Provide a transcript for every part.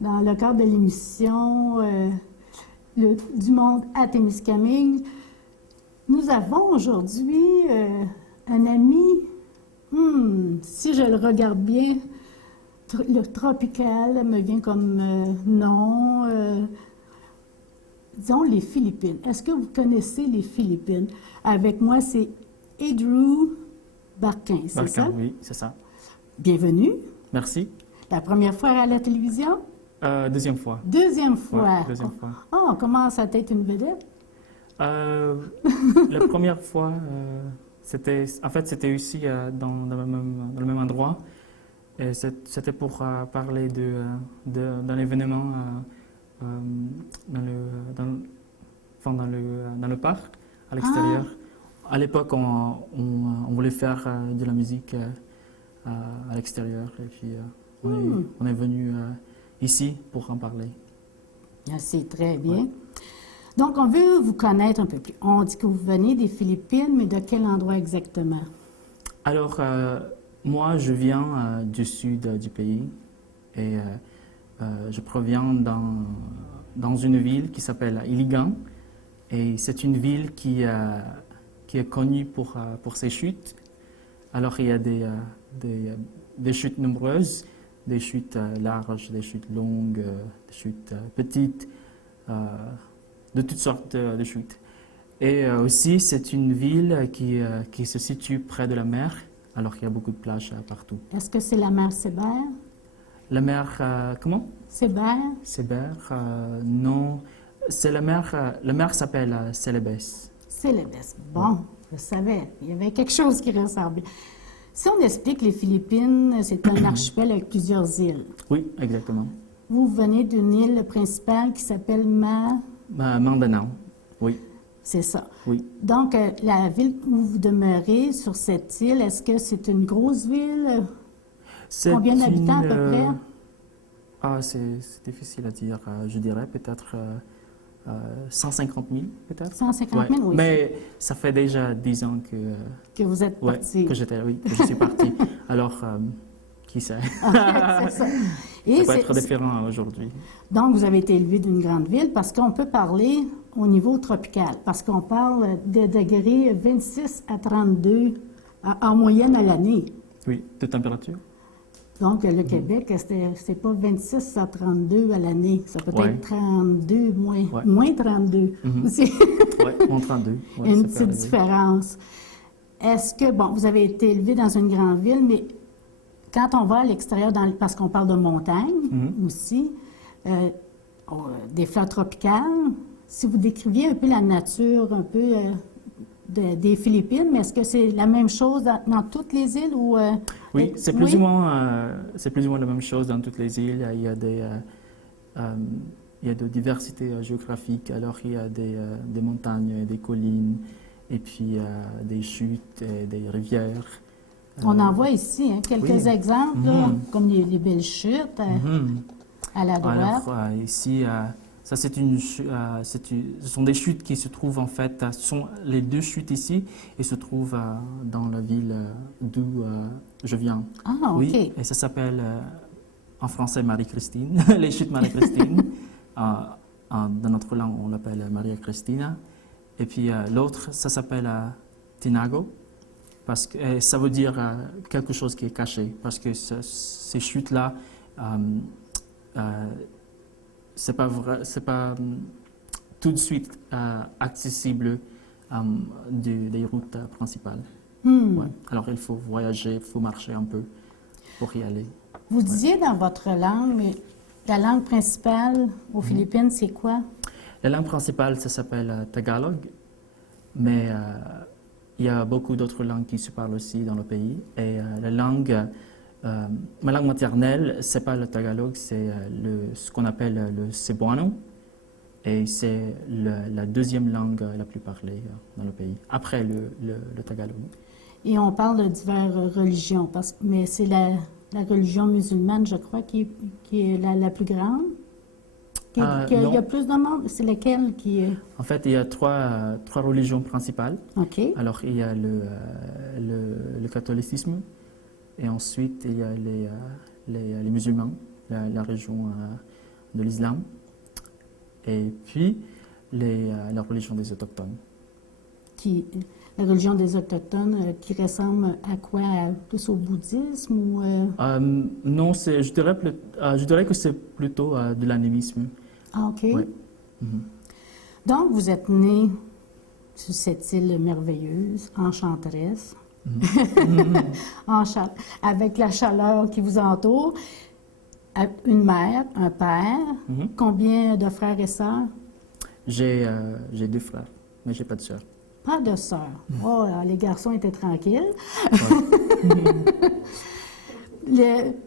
dans le cadre de l'émission du monde à Témiscamingue. Nous avons aujourd'hui un ami, si je le regarde bien, le tropical me vient comme nom. Disons les Philippines. Est-ce que vous connaissez les Philippines? Avec moi, c'est Andrew Barquin, c'est ça? Oui, c'est ça. Bienvenue. Merci. La première fois à la télévision? Deuxième fois. Deuxième fois. Ouais, deuxième fois. Oh, on commence à être une vedette? La première fois, c'était ici, dans le même endroit. Et c'était pour parler d'un événement dans le parc, à l'extérieur. À l'époque, on voulait faire de la musique à l'extérieur. Et puis, on est venu ici pour en parler. C'est très bien. Ouais. Donc, on veut vous connaître un peu plus. On dit que vous venez des Philippines, mais de quel endroit exactement? Alors, moi, je viens du sud du pays et je proviens dans une ville qui s'appelle Iligan. Et c'est une ville qui est connue pour ses chutes. Alors, il y a des chutes nombreuses, des chutes larges, des chutes longues, des chutes petites, de toutes sortes de chutes. Et aussi, c'est une ville qui se situe près de la mer, alors qu'il y a beaucoup de plages partout. Est-ce que c'est la mer Sébert? La mer, comment? Sébert? Sébert, non. C'est la mer s'appelle Celebes. Celebes. Bon, je savais, il y avait quelque chose qui ressemblait. Si on explique les Philippines, c'est un archipel avec plusieurs îles. Oui, exactement. Vous venez d'une île principale qui s'appelle Mindanao, oui. C'est ça. Oui. Donc, la ville où vous demeurez sur cette île, est-ce que c'est une grosse ville? Combien d'habitants à peu près? C'est difficile à dire. Je dirais peut-être 150 000, peut-être. 150 000, oui. Mais ça fait déjà 10 ans que vous êtes parti. Que je suis parti. Alors, qui sait? C'est ça. Et ça peut être différent aujourd'hui. Donc, vous avez été élevé d'une grande ville parce qu'on peut parler au niveau tropical, parce qu'on parle de degrés 26 à 32 en moyenne à l'année. Oui, de température. Donc, le Québec, c'est pas 26 à 32 à l'année. Ça peut être 32, moins 32. Oui, moins 32. Ouais, une petite différence. Est-ce que, bon, vous avez été élevé dans une grande ville, mais quand on va à l'extérieur, parce qu'on parle de montagne aussi, des fleurs tropicales, si vous décriviez un peu la nature, un peu des Philippines, mais est-ce que c'est la même chose dans toutes les îles ou oui, c'est plus ou moins la même chose dans toutes les îles. Il y a de diversité géographique. Alors il y a des montagnes, des collines, et puis des chutes, et des rivières. On en voit ici quelques exemples, là, comme les belles chutes à la droite. Alors ici, ça ce sont des chutes qui se trouvent en fait, les deux chutes ici, et se trouvent dans la ville d'où je viens. Ah, OK. Oui, et ça s'appelle en français Marie-Christine, les chutes Marie-Christine. Dans notre langue, on l'appelle Maria Cristina. Et puis l'autre, ça s'appelle Tinago, parce que ça veut dire quelque chose qui est caché, parce que ces chutes-là, c'est pas tout de suite accessible des routes principales. Ouais. Alors il faut voyager, il faut marcher un peu pour y aller. Vous disiez dans votre langue, mais la langue principale aux Philippines, c'est quoi? La langue principale, ça s'appelle Tagalog, mais il y a beaucoup d'autres langues qui se parlent aussi dans le pays. Et ma langue maternelle, c'est pas le Tagalog, c'est ce qu'on appelle le Cebuano. Et c'est la deuxième langue la plus parlée dans le pays, après le Tagalog. Et on parle de diverses religions, mais c'est la religion musulmane, je crois, qui est la plus grande. Il y a plus de monde. C'est laquelle qui est... En fait, il y a trois religions principales. OK. Alors, il y a le catholicisme, et ensuite, il y a les musulmans, la religion de l'islam et puis la religion des autochtones. La religion des Autochtones qui ressemble à quoi? Plus au bouddhisme ou... Non, je dirais que c'est plutôt de l'animisme. Ah, OK. Ouais. Mhm. Donc, vous êtes né sur cette île merveilleuse, enchanteresse, avec la chaleur qui vous entoure. Une mère, un père, Mhm. combien de frères et sœurs? J'ai 2 frères, mais j'ai pas de sœur. Pas de sœurs. Oh, les garçons étaient tranquilles.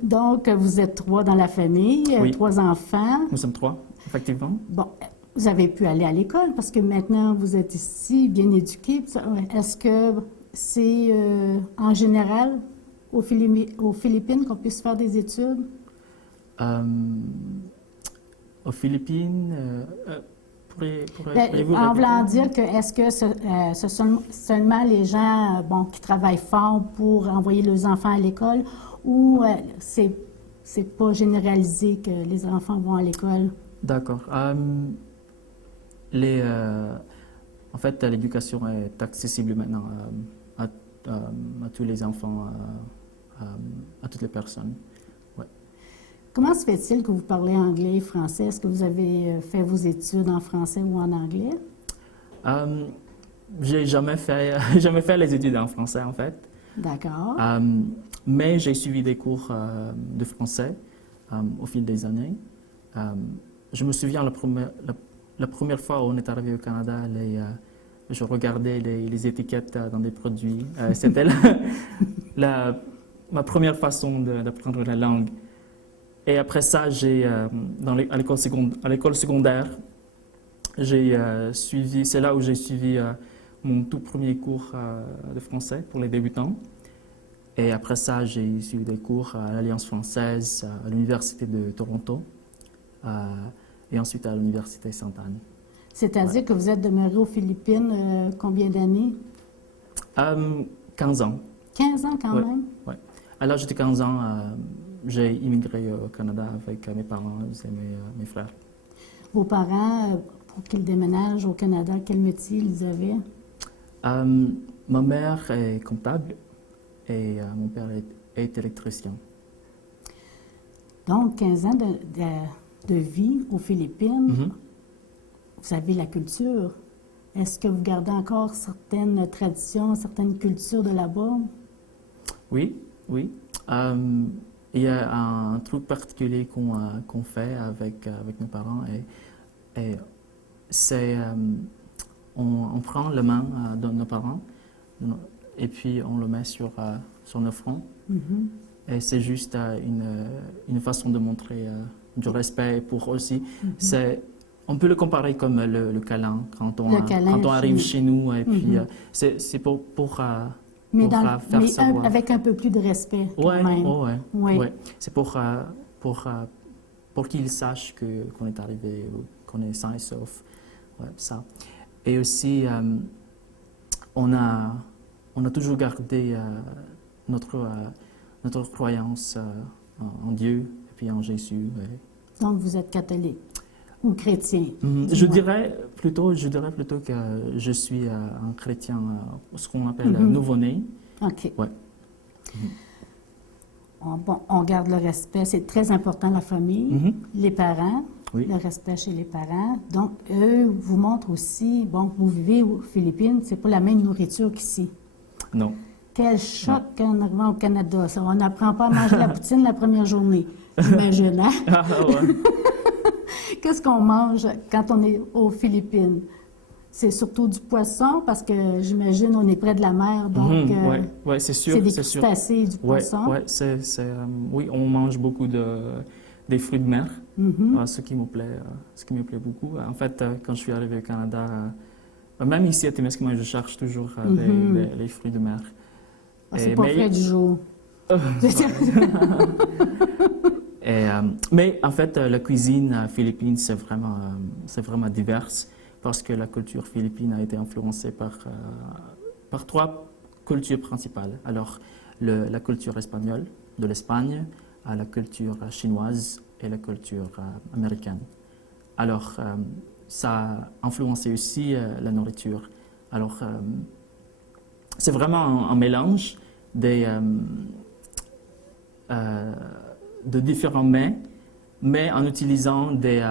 Donc, vous êtes 3 dans la famille, Oui. 3 enfants. Nous sommes 3, effectivement. Bon, vous avez pu aller à l'école parce que maintenant vous êtes ici, bien éduqués. Est-ce que c'est en général aux Philippines qu'on puisse faire des études? Aux Philippines, pourriez-vous En voulant répéter? dire que est-ce que ce sont seulement les gens qui travaillent fort pour envoyer leurs enfants à l'école ou c'est pas généralisé que les enfants vont à l'école? D'accord. En fait, l'éducation est accessible maintenant à tous les enfants, à toutes les personnes. Ouais. Comment se fait-il que vous parlez anglais et français? Est-ce que vous avez fait vos études en français ou en anglais? J'ai jamais fait, jamais fait les études en français, en fait. D'accord. Mais j'ai suivi des cours de français au fil des années. Je me souviens la première fois où on est arrivé au Canada, je regardais les étiquettes dans des produits. C'était ma première façon d'apprendre la langue. Et après ça, à l'école secondaire, c'est là où j'ai suivi mon tout premier cours de français pour les débutants. Et après ça, j'ai suivi des cours à l'Alliance française, à l'Université de Toronto, et ensuite à l'Université Sainte-Anne. C'est-à-dire que vous êtes demeuré aux Philippines combien d'années? 15 ans. 15 ans quand même? Ouais. À l'âge de 15 ans, j'ai immigré au Canada avec mes parents et mes frères. Vos parents, pour qu'ils déménagent au Canada, quel métier ils avaient? Ma mère est comptable et mon père est électricien. Donc, 15 ans de vie aux Philippines, vous avez la culture. Est-ce que vous gardez encore certaines traditions, certaines cultures de là-bas? Oui, oui. Il y a un truc particulier qu'on fait avec mes parents et c'est on prend la main de nos parents et puis on le met sur nos fronts. Et c'est juste une façon de montrer du respect pour aussi. On peut le comparer comme le câlin quand on arrive chez nous et puis c'est pour faire savoir. Avec un peu plus de respect quand même. Ouais. C'est pour qu'ils sachent qu'on est arrivé, qu'on est sain et sauf. Ouais, ça. Et aussi, on a toujours gardé notre croyance en Dieu et puis en Jésus. Ouais. Donc, vous êtes catholique ou chrétien? Je dirais plutôt que je suis un chrétien, ce qu'on appelle nouveau-né. OK. Ouais. On garde le respect. C'est très important, la famille, les parents, oui. Le respect chez les parents. Donc, eux vous montrent aussi, vous vivez aux Philippines, c'est pas la même nourriture qu'ici. Non. Quel choc en arrivant au Canada, ça. On n'apprend pas à manger la poutine la première journée, j'imagine. Hein? Ah, ouais. Qu'est-ce qu'on mange quand on est aux Philippines? C'est surtout du poisson, parce que j'imagine on est près de la mer, donc ouais, c'est sûr. c'est des crustacés, du poisson. Ouais, oui, on mange beaucoup des fruits de mer, ce qui me plaît beaucoup. En fait, quand je suis arrivé au Canada, même ici à Témiscamingue, je cherche toujours les fruits de mer. C'est pas frais du jour. Mais en fait, la cuisine philippine, c'est vraiment diverse parce que la culture philippine a été influencée par 3 cultures principales. Alors, la culture espagnole de l'Espagne, à la culture chinoise et la culture américaine. Alors, ça a influencé aussi la nourriture. Alors, c'est vraiment un mélange de différents mets, mais en utilisant des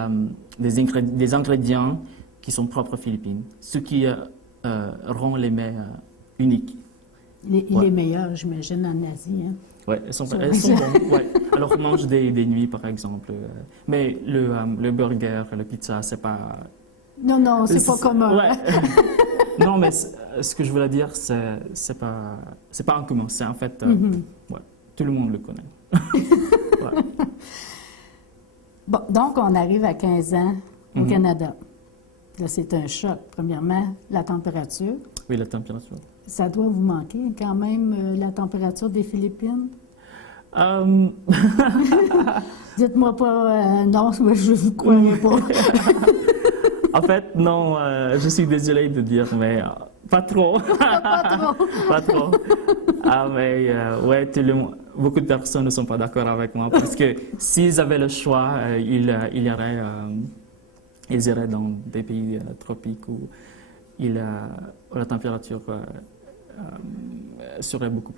ingrédients qui sont propres aux Philippines, ce qui rend les mets uniques. Il est meilleur, j'imagine, en Asie. Hein? Oui, elles sont bonnes. Ouais. Alors, on mange des nuits, par exemple. Mais le burger, la pizza, c'est pas... Non, c'est pas commun. Ouais. Non, mais ce que je voulais dire, c'est pas en commun. C'est en fait, ouais, tout le monde le connaît. Ouais. Bon, donc, on arrive à 15 ans au Canada. Là, c'est un choc. Premièrement, la température. Oui, la température. Ça doit vous manquer quand même, la température des Philippines? Dites-moi pas non, je ne vous croirais pas. En fait, non, je suis désolé de dire, mais pas trop. Pas trop. Pas trop. Mais ouais, beaucoup de personnes ne sont pas d'accord avec moi parce que s'ils avaient le choix, ils iraient dans des pays tropiques où la température serait beaucoup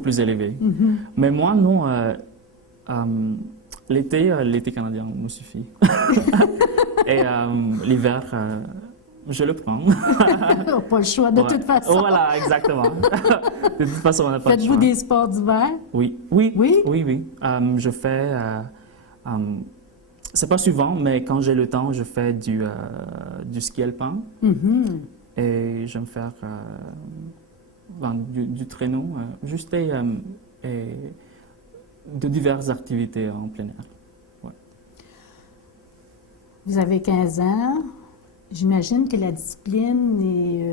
plus élevée. Mais moi, non. L'été canadien me suffit. Et l'hiver, je le prends. On n'a pas le choix de toute façon. Voilà, exactement. De toute façon, on n'a pas le choix. Faites-vous des sports d'hiver? Oui. Je fais... c'est pas souvent, mais quand j'ai le temps, je fais du ski alpin. Et j'aime faire du traîneau, juste de diverses activités en plein air. Ouais. Vous avez 15 ans. J'imagine que la discipline et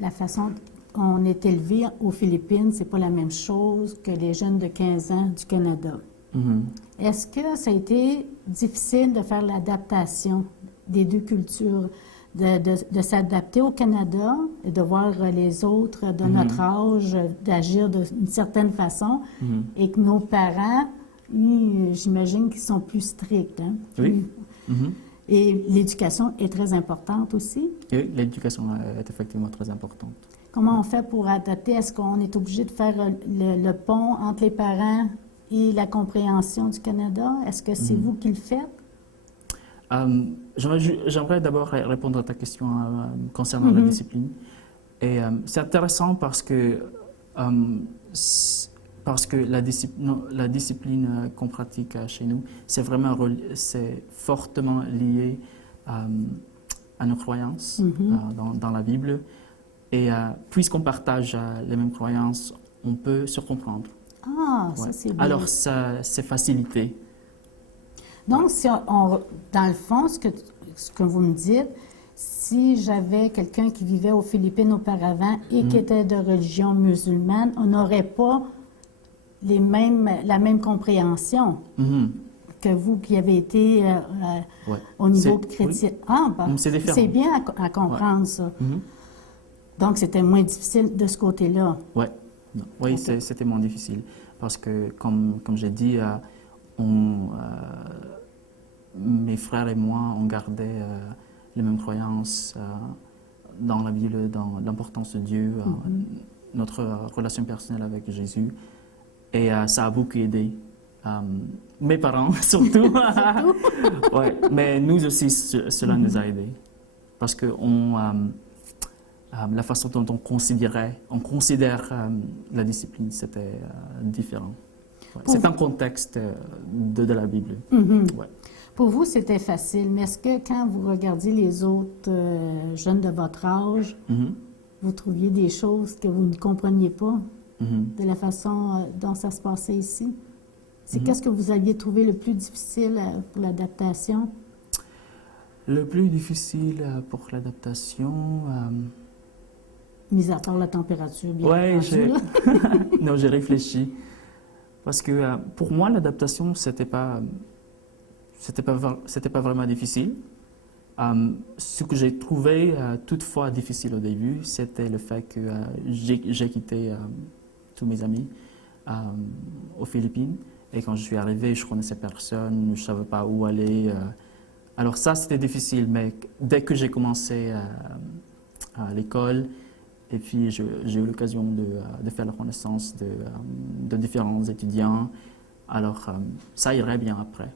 la façon qu'on est élevé aux Philippines, c'est pas la même chose que les jeunes de 15 ans du Canada. Est-ce que ça a été difficile de faire l'adaptation des deux cultures, de s'adapter au Canada et de voir les autres de notre âge d'agir d'une certaine façon et que nos parents, j'imagine qu'ils sont plus stricts. Hein? Oui. Et l'éducation est très importante aussi. Oui, l'éducation est effectivement très importante. Comment on fait pour adapter? Est-ce qu'on est obligé de faire le pont entre les parents et la compréhension du Canada? Est-ce que c'est vous qui le faites? J'aimerais d'abord répondre à ta question concernant la discipline. Et c'est intéressant parce que la discipline qu'on pratique chez nous, c'est fortement lié à nos croyances dans la Bible. Et puisqu'on partage les mêmes croyances, on peut se comprendre. Ah, ça c'est bien. Alors, c'est facilité. Donc, dans le fond, ce que vous me dites, si j'avais quelqu'un qui vivait aux Philippines auparavant et qui était de religion musulmane, on n'aurait pas la même compréhension que vous qui avez été au niveau chrétien. Oui. Ah, ben, c'est différent. C'est bien à comprendre ça. Donc, c'était moins difficile de ce côté-là. Oui, okay. C'était moins difficile parce que, comme j'ai dit, mes frères et moi, on gardait les mêmes croyances dans la Bible, dans l'importance de Dieu, notre relation personnelle avec Jésus. Et ça a beaucoup aidé. Mes parents, surtout. Ouais, mais nous aussi, cela nous a aidés. Parce que la façon dont on considère la discipline, c'était différent. Ouais. C'est un contexte de la Bible. Ouais. Pour vous, c'était facile, mais est-ce que quand vous regardiez les autres jeunes de votre âge, vous trouviez des choses que vous ne compreniez pas de la façon dont ça se passait ici? Qu'est-ce que vous aviez trouvé le plus difficile pour l'adaptation? Le plus difficile pour l'adaptation... Mis à part la température, bien entendu. Non, j'ai réfléchi. Parce que pour moi, l'adaptation, c'était pas vraiment difficile. Ce que j'ai trouvé toutefois difficile au début, c'était le fait que j'ai quitté tous mes amis aux Philippines Et quand je suis arrivé, je connaissais personne, je ne savais pas où aller. Alors ça, c'était difficile, mais dès que j'ai commencé à l'école, et puis j'ai eu l'occasion de faire la connaissance de différents étudiants, alors ça irait bien après.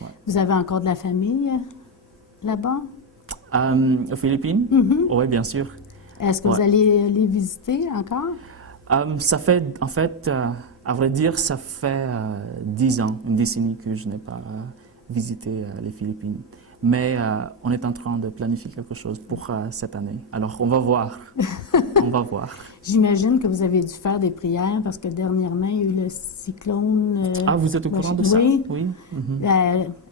Ouais. Vous avez encore de la famille là-bas? Aux Philippines? Oui, bien sûr. Est-ce que vous allez les visiter encore? Ça fait, en fait, à vrai dire, ça fait 10 ans, une décennie que je n'ai pas visité les Philippines. Mais on est en train de planifier quelque chose pour cette année. Alors, on va voir. On va voir. J'imagine que vous avez dû faire des prières parce que dernièrement, il y a eu le cyclone. Ah, vous êtes au courant de ça? Oui. Oui.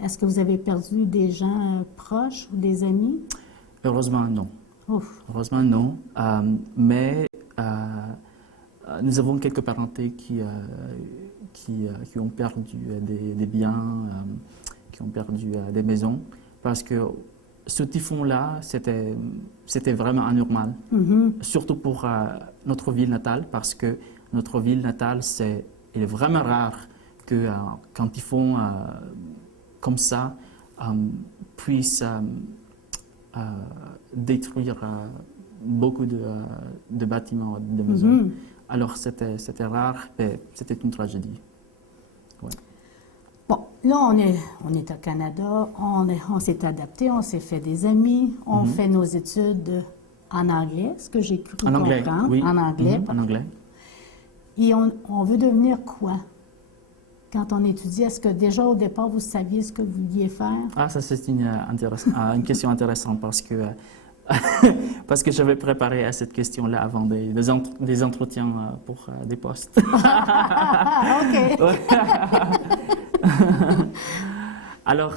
Est-ce que vous avez perdu des gens proches ou des amis? Heureusement, non. Ouf. Heureusement, non. Mais nous avons quelques parentés qui ont perdu des biens, qui ont perdu des maisons, parce que ce typhon-là, c'était vraiment anormal, surtout pour notre ville natale, parce que notre ville natale, il est vraiment rare qu'un typhon comme ça puisse détruire beaucoup de bâtiments, de maisons. Alors c'était rare, mais c'était une tragédie. Ouais. Bon, là, on est au Canada, on s'est adapté, on s'est fait des amis, on fait nos études en anglais, ce que j'ai cru comprendre. Oui. En anglais. En anglais. Et on veut devenir quoi? Quand on étudie, est-ce que déjà au départ, vous saviez ce que vous vouliez faire? Ah, ça c'est une question intéressante parce que parce que j'avais préparé à cette question-là avant des entretiens pour des postes. OK. Alors,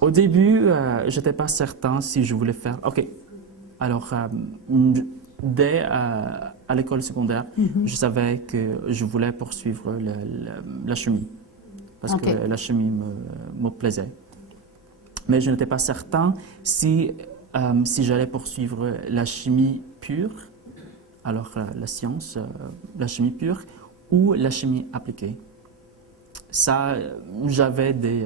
au début, je n'étais pas certain si je voulais faire. OK. Alors, dès à l'école secondaire, je savais que je voulais poursuivre la chimie parce que la chimie me plaisait. Mais je n'étais pas certain si j'allais poursuivre la chimie pure, alors la science, la chimie pure, ou la chimie appliquée. Ça, j'avais des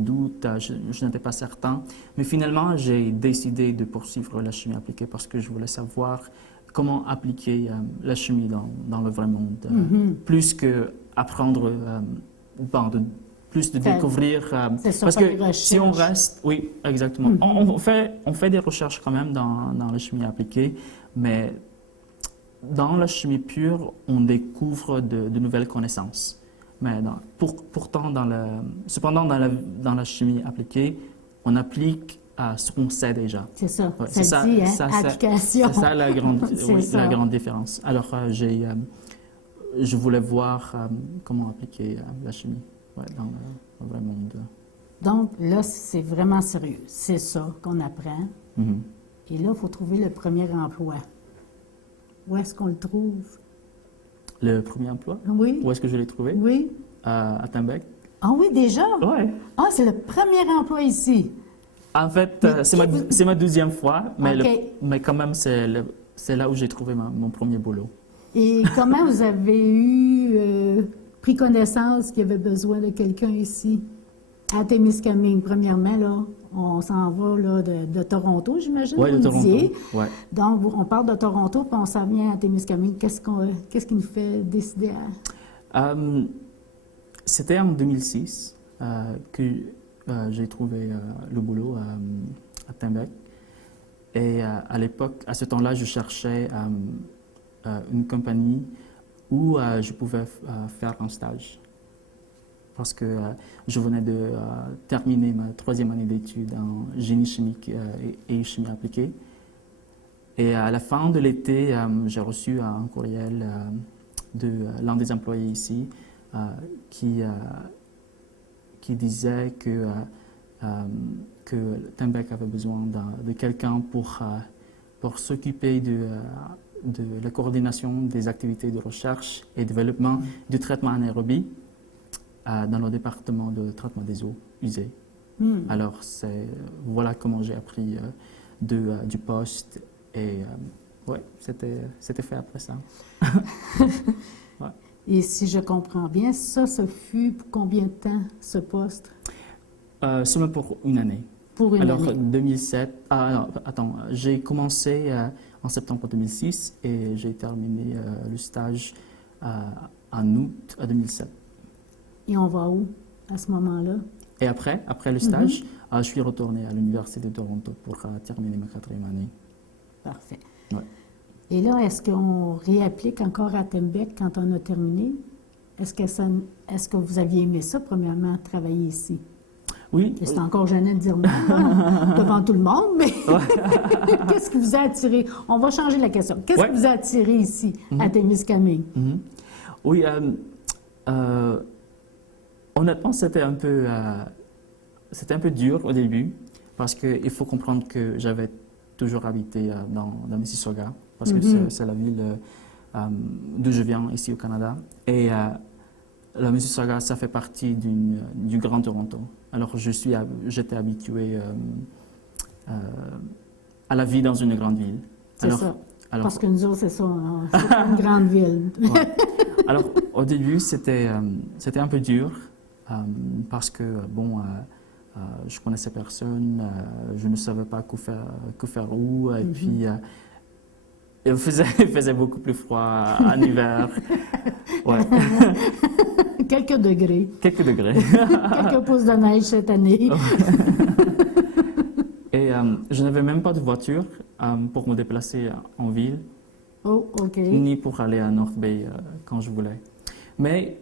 doutes, je n'étais pas certain, mais finalement, j'ai décidé de poursuivre la chimie appliquée parce que je voulais savoir comment appliquer la chimie dans le vrai monde, plus que apprendre, plus de découvrir. Parce que si on reste, oui, exactement. On fait des recherches quand même dans la chimie appliquée, mais dans la chimie pure, on découvre de nouvelles connaissances. Mais cependant, dans la chimie appliquée, on applique ce qu'on sait déjà. C'est ça. Ouais, ça dit, application. C'est ça la grande, la grande différence. Alors, je voulais voir comment appliquer la chimie dans le vrai monde. Donc, là, c'est vraiment sérieux. C'est ça qu'on apprend. Et là, il faut trouver le premier emploi. Où est-ce qu'on le trouve? Le premier emploi? Oui. Où est-ce que je l'ai trouvé? Oui. À Tembec. Ah oui, déjà? Oui. Ah, c'est le premier emploi ici. En fait, c'est ma deuxième fois, mais, mais quand même, c'est là où j'ai trouvé mon premier boulot. Et comment vous avez pris connaissance qu'il y avait besoin de quelqu'un ici? À Témiscamingue, premièrement, là, on s'en va là, de Toronto, j'imagine. Oui, de Toronto. Ouais. Donc, on part de Toronto, puis on s'en vient à Témiscamingue. Qu'est-ce qui nous fait décider à... C'était en 2006 que j'ai trouvé le boulot à Tembec. Et à l'époque, à ce temps-là, je cherchais une compagnie où je pouvais faire un stage. Parce que je venais de terminer ma 3e année d'études en génie chimique et chimie appliquée. Et à la fin de l'été, j'ai reçu un courriel de l'un des employés ici qui disait que Tembec avait besoin de quelqu'un pour s'occuper de la coordination des activités de recherche et développement du traitement anaérobie dans le département de traitement des eaux usées. Alors, voilà comment j'ai appris du poste et ouais, c'était fait après ça. Ouais. Et si je comprends bien, ça, ce fut pour combien de temps, ce poste? Seulement pour une année. Pour une Alors, année. 2007, non, attends, j'ai commencé en septembre 2006 et j'ai terminé le stage en août 2007. Et on va où à ce moment-là? Et après le stage, je suis retourné à l'Université de Toronto pour terminer ma 4e année. Parfait. Ouais. Et là, est-ce qu'on réapplique encore à Tembec quand on a terminé? Est-ce que vous aviez aimé ça, premièrement, travailler ici? Oui. C'est encore gênant de dire non, là, devant tout le monde, mais qu'est-ce qui vous a attiré? On va changer la question. Qu'est-ce qui vous a attiré ici, à Témiscamingue? Oui, honnêtement, c'était un peu dur au début, parce qu'il faut comprendre que j'avais toujours habité dans Mississauga, parce que c'est la ville d'où je viens, ici au Canada. Et la Mississauga, ça fait partie du Grand Toronto. Alors, j'étais habitué à la vie dans une grande ville. C'est ça. Parce que nous autres, c'est ça, hein, c'est une grande ville. Ouais. Alors, au début, c'était un peu dur, parce que, bon, je connaissais personne, je ne savais pas que faire où, et puis il faisait beaucoup plus froid en hiver. Ouais. Quelques degrés. Quelques degrés. Quelques pouces de neige cette année. Et je n'avais même pas de voiture pour me déplacer en ville, Oh, OK. ni pour aller à North Bay quand je voulais. Mais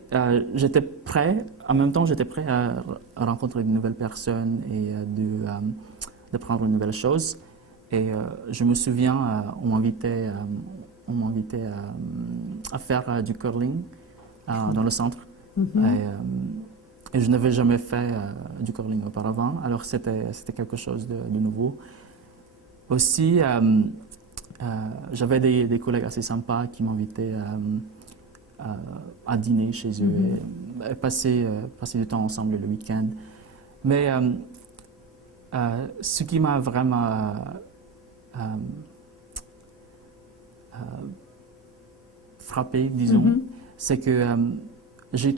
j'étais prêt, en même temps, j'étais prêt à rencontrer de nouvelles personnes et d'apprendre de nouvelles choses. Et je me souviens, on m'invitait à faire du curling dans le centre. Et je n'avais jamais fait du curling auparavant, alors c'était quelque chose de nouveau. Aussi, j'avais des collègues assez sympas qui m'invitaient à dîner chez eux et passer du temps ensemble le week-end. Mais ce qui m'a vraiment frappé, disons, c'est que j'ai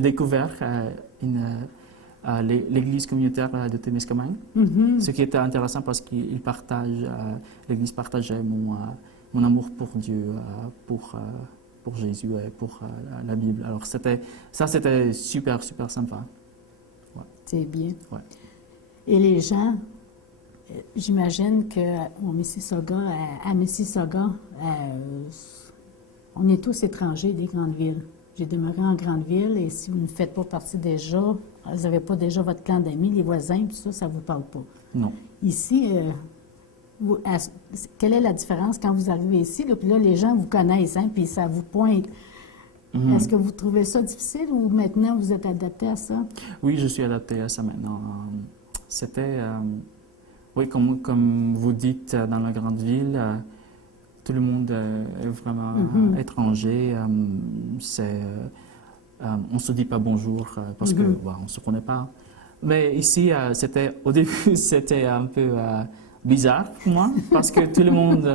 découvert l'église communautaire de Témiscamingue, ce qui était intéressant parce que l'église partageait mon amour pour Dieu, pour Jésus et pour la Bible. Alors c'était super, super sympa. Ouais. C'est bien. Ouais. Et les gens, j'imagine qu'à Mississauga, on est tous étrangers des grandes villes. J'ai demeuré en grande ville et si vous ne faites pas partie déjà, vous n'avez pas déjà votre clan d'amis, les voisins, puis ça ne vous parle pas. Non. Ici, quelle est la différence quand vous arrivez ici? Là, puis là, les gens vous connaissent, hein, puis ça vous pointe. Est-ce que vous trouvez ça difficile ou maintenant vous êtes adapté à ça? Oui, je suis adapté à ça maintenant. C'était, oui, comme vous dites, dans la grande ville, tout le monde est vraiment étranger. On ne se dit pas bonjour parce qu'on ne se connaît pas. Mais ici, au début, c'était un peu bizarre pour moi parce que tout le monde,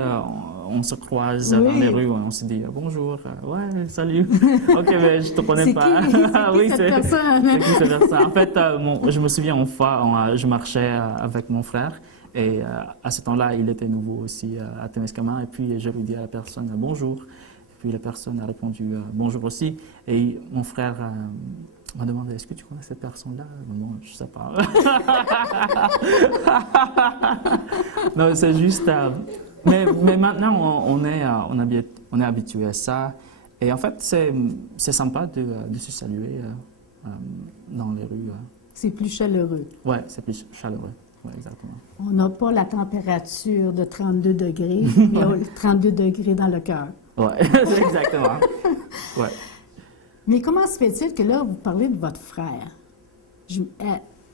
on se croise dans les rues, on se dit bonjour, ouais, salut. Ok, mais je ne te connais pas. C'est qui cette personne? En fait, je me souviens une fois, je marchais avec mon frère. Et à ce temps-là, il était nouveau aussi à Témiscamingue. Et puis, je lui dis à la personne bonjour. Et puis, la personne a répondu bonjour aussi. Et mon frère m'a demandé est-ce que tu connais cette personne-là? Non, je ne sais pas. Non, c'est juste. Mais maintenant, on est habitué à ça. Et en fait, c'est sympa de se saluer dans les rues. C'est plus chaleureux. Oui, c'est plus chaleureux. Oui, exactement. On n'a pas la température de 32 degrés, mais 32 degrés dans le cœur. Oui, exactement. Ouais. Mais comment se fait-il que là, vous parlez de votre frère?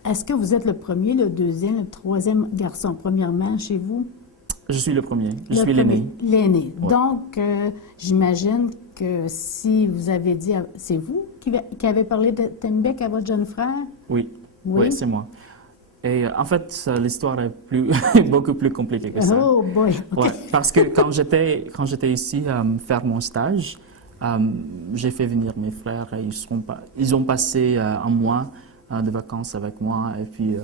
Est-ce que vous êtes le premier, le deuxième, le troisième garçon, premièrement, chez vous? Je suis le premier. Je suis l'aîné. L'aîné. Ouais. Donc, j'imagine que si vous avez dit... C'est vous qui avez parlé de Tembec à votre jeune frère? Oui. Oui, c'est moi. Et en fait, l'histoire est beaucoup plus compliquée que ça. Oh boy! Okay. Ouais, parce que quand j'étais ici faire mon stage, j'ai fait venir mes frères et ils ont passé un mois de vacances avec moi. Et puis,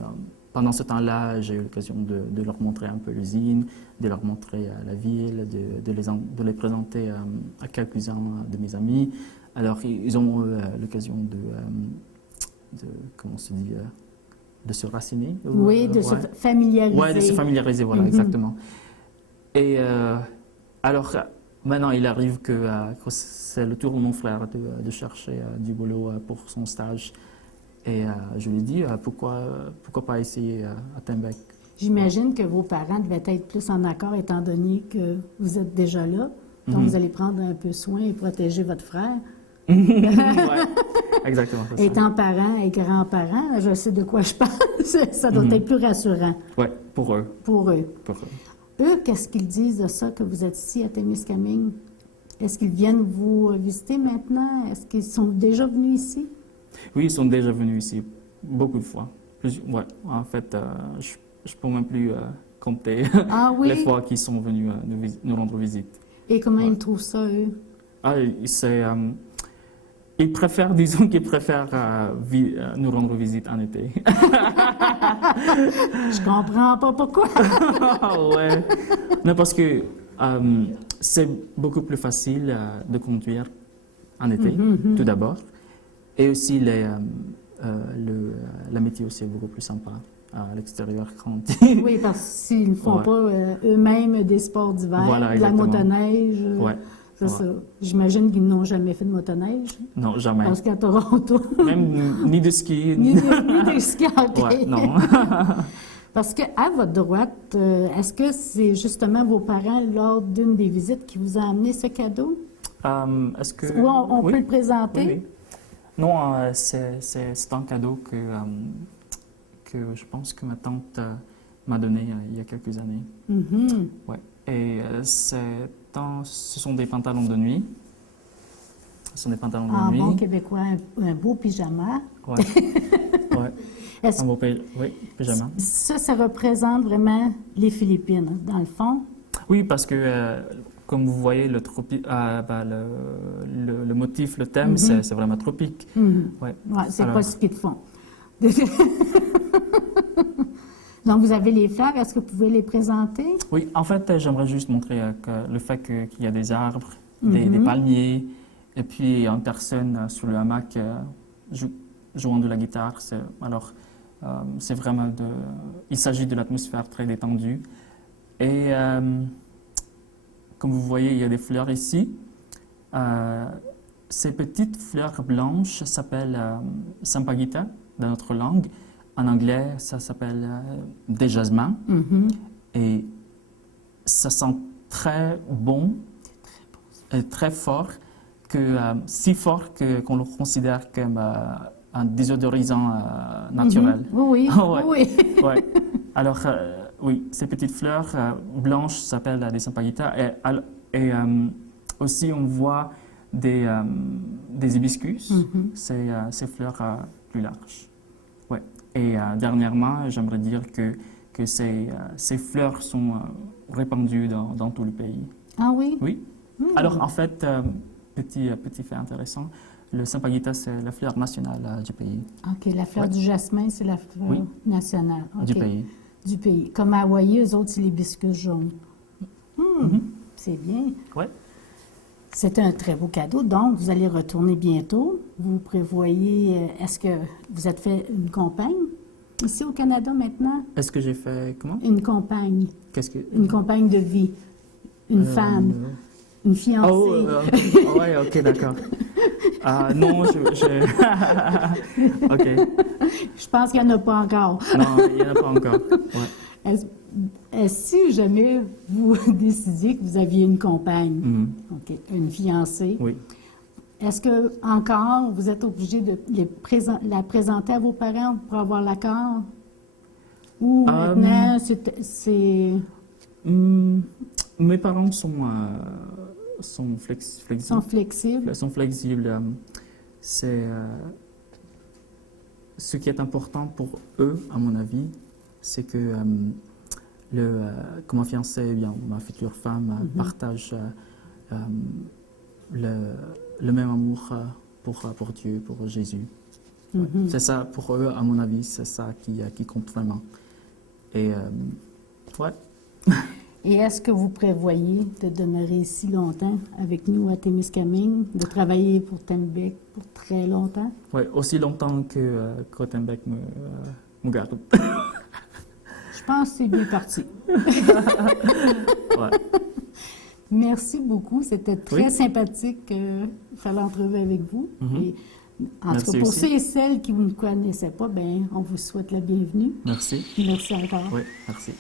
pendant ce temps-là, j'ai eu l'occasion de leur montrer un peu l'usine, de leur montrer la ville, de les présenter à quelques-uns de mes amis. Alors, ils ont eu l'occasion comment se dit, de se raciner. Oui, de se familiariser. Oui, de se familiariser, voilà, exactement. Et alors, maintenant, il arrive que c'est le tour de mon frère de chercher du boulot pour son stage. Et je lui ai dit, pourquoi pas essayer à Tembec? J'imagine que vos parents devaient être plus en accord étant donné que vous êtes déjà là. Donc, vous allez prendre un peu soin et protéger votre frère. Oui, exactement. Étant parents et grands-parents, je sais de quoi je parle. Ça doit être plus rassurant. Oui, pour eux. Pour eux. Pour eux. Eux, qu'est-ce qu'ils disent de ça, que vous êtes ici à Témiscamingue? Est-ce qu'ils viennent vous visiter maintenant? Est-ce qu'ils sont déjà venus ici? Oui, ils sont déjà venus ici beaucoup de fois. Ouais, en fait, je ne peux même plus compter les fois qu'ils sont venus nous rendre visite. Et comment ils trouvent ça, eux? Ils préfèrent, disons qu'ils préfèrent nous rendre visite en été. Je comprends pas pourquoi. Ouais. Non, parce que c'est beaucoup plus facile de conduire en été, tout d'abord. Et aussi, la météo, c'est beaucoup plus sympa à l'extérieur quand... Oui, parce qu'ils ne font pas eux-mêmes des sports d'hiver, voilà, de la motoneige. Ouais. C'est ça. J'imagine qu'ils n'ont jamais fait de motoneige. Non, jamais. Parce qu'à Toronto... Même ni de ski. ni de ski, OK. Ouais, non. Parce qu'à votre droite, est-ce que c'est justement vos parents, lors d'une des visites, qui vous ont amené ce cadeau? Est-ce que... Ou on peut le présenter? Oui. Non, c'est un cadeau que je pense que ma tante m'a donné il y a quelques années. Ouais. Et ce sont des pantalons de nuit. Ce sont des pantalons de nuit. En bon québécois, un beau pyjama. Ouais. Ouais. Un beau pyjama. Ça représente vraiment les Philippines, dans le fond? Oui, parce que, comme vous voyez, le motif, le thème, c'est vraiment tropique. Ouais. C'est pas ce qu'ils font. Donc, vous avez les fleurs. Est-ce que vous pouvez les présenter? Oui, en fait, j'aimerais juste montrer le fait qu'il y a des arbres, des palmiers, et puis une personne sur le hamac jouant de la guitare. C'est vraiment il s'agit de l'atmosphère très détendue. Et comme vous voyez, il y a des fleurs ici. Ces petites fleurs blanches s'appellent sampaguita dans notre langue. En anglais, ça s'appelle des jasmins. Et ça sent très bon et très fort, si fort qu'on le considère comme un désodorisant naturel. Oui, ouais. Ouais. Alors, oui, ces petites fleurs blanches s'appellent des sampaguitas. Et aussi, on voit des hibiscus, ces fleurs plus larges. Ouais. Et dernièrement, j'aimerais dire que ces fleurs sont répandues dans tout le pays. Ah oui? Oui. Alors, en fait, petit fait intéressant, le sampaguita, c'est la fleur nationale du pays. OK. La fleur du jasmin, c'est la fleur nationale. Okay. Du pays. Du pays. Comme à Hawaï, eux autres, c'est l'hibiscus jaune. C'est bien. Oui. C'est un très beau cadeau. Donc, vous allez retourner bientôt. Vous prévoyez... Est-ce que vous êtes fait une compagne ici au Canada maintenant? Est-ce que j'ai fait comment? Une compagne. Qu'est-ce que... Une compagne de vie. Une femme. Une fiancée. Oh, oui, OK, d'accord. Non, OK. Je pense qu'il n'y en a pas encore. Non, il n'y en a pas encore. Ouais. Si jamais vous décidiez que vous aviez une compagne, OK, une fiancée, oui. Est-ce que encore vous êtes obligé de la présenter à vos parents pour avoir l'accord? Ou maintenant, c'est... Mes parents sont flexibles. Sont flexibles. Sont flexibles. C'est ce qui est important pour eux, à mon avis, c'est que que ma fiancée, bien, ma future femme, partage le même amour pour Dieu, pour Jésus. Ouais. C'est ça, pour eux, à mon avis, c'est ça qui compte vraiment. Et, ouais. Et est-ce que vous prévoyez de demeurer si longtemps avec nous à Témiscamingue, de travailler pour Tembec pour très longtemps? Oui, aussi longtemps que Tembec me garde. Je pense que c'est bien parti. Ouais. Merci beaucoup. C'était très sympathique de faire l'entrevue avec vous. Et, en tout cas, pour ceux et celles qui ne vous connaissaient pas, ben, on vous souhaite la bienvenue. Merci. Merci encore. Oui, merci.